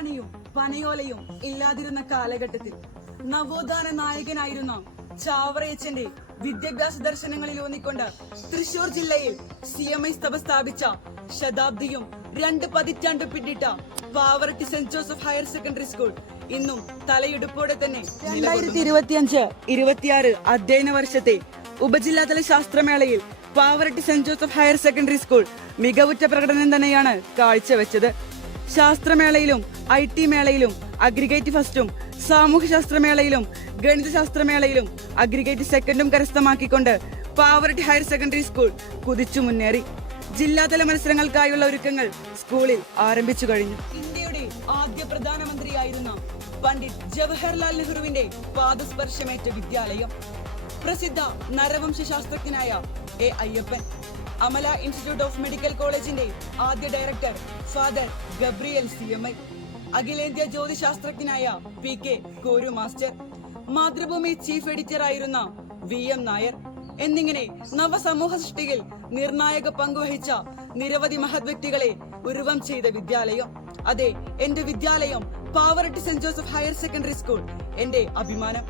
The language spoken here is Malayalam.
പട്ടാണിയും പനയോലയും ഇല്ലാതിരുന്ന കാലഘട്ടത്തിൽ നവോത്ഥാന നായകനായിരുന്ന ചാവറയച്ചന്റെ വിദ്യാഭ്യാസ ദർശനങ്ങളിൽ ഊന്നിക്കൊണ്ട് തൃശൂർ ജില്ലയിൽ സി എം ഐ സഭ സ്ഥാപിച്ച ശതാബ്ദിയും രണ്ട് പതിറ്റാണ്ട് പിന്നിട്ട Pavaratty saint Joseph higher secondary school ഇന്നും തലയെടുപ്പോടെ തന്നെ രണ്ടായിരത്തി ഇരുപത്തിയഞ്ച് ഇരുപത്തിയാറ് അധ്യയന വർഷത്തെ ഉപജില്ലാതല ശാസ്ത്രമേളയിൽ Pavaratty Saint Joseph higher secondary school മികവുറ്റ പ്രകടനം തന്നെയാണ് കാഴ്ചവെച്ചത്. ശാസ്ത്രമേളയിലും ഐ ടി മേളയിലും അഗ്രിഗേറ്റ് ഫസ്റ്റും സാമൂഹ്യശാസ്ത്രമേളയിലും ഗണിതശാസ്ത്രമേളയിലും അഗ്രിഗേറ്റ് സെക്കൻഡും കരസ്ഥമാക്കിക്കൊണ്ട് പാവറട്ടി ഹയർ സെക്കൻഡറി സ്കൂൾ കുതിച്ചു മുന്നേറി. ജില്ലാതല മത്സരങ്ങൾക്കായുള്ള ഒരുക്കങ്ങൾ സ്കൂളിൽ ആരംഭിച്ചു കഴിഞ്ഞു. ഇന്ത്യയുടെ ആദ്യ പ്രധാനമന്ത്രിയായിരുന്ന പണ്ഡിറ്റ് ജവഹർലാൽ നെഹ്റുവിന്റെ പാദസ്പർശമേറ്റ വിദ്യാലയം. പ്രസിദ്ധ നരവംശ ശാസ്ത്രജ്ഞനായ A Ayyappan. Amala institute of medical കോളേജിന്റെ ആദ്യ director father Gabriel C M I. അഖിലേന്ത്യാ ജ്യോതിശാസ്ത്രജ്ഞനായ P K Koru master Mathrubhumi chief editor ആയിരുന്ന വി എം നായർ എന്നിങ്ങനെ നവസമൂഹ സൃഷ്ടിയിൽ നിർണായക പങ്കുവഹിച്ച നിരവധി മഹത് വ്യക്തികളെ ഉരുവം ചെയ്ത വിദ്യാലയം. അതെ എന്റെ വിദ്യാലയം Pavaratty Saint Joseph higher secondary school എന്റെ അഭിമാനം.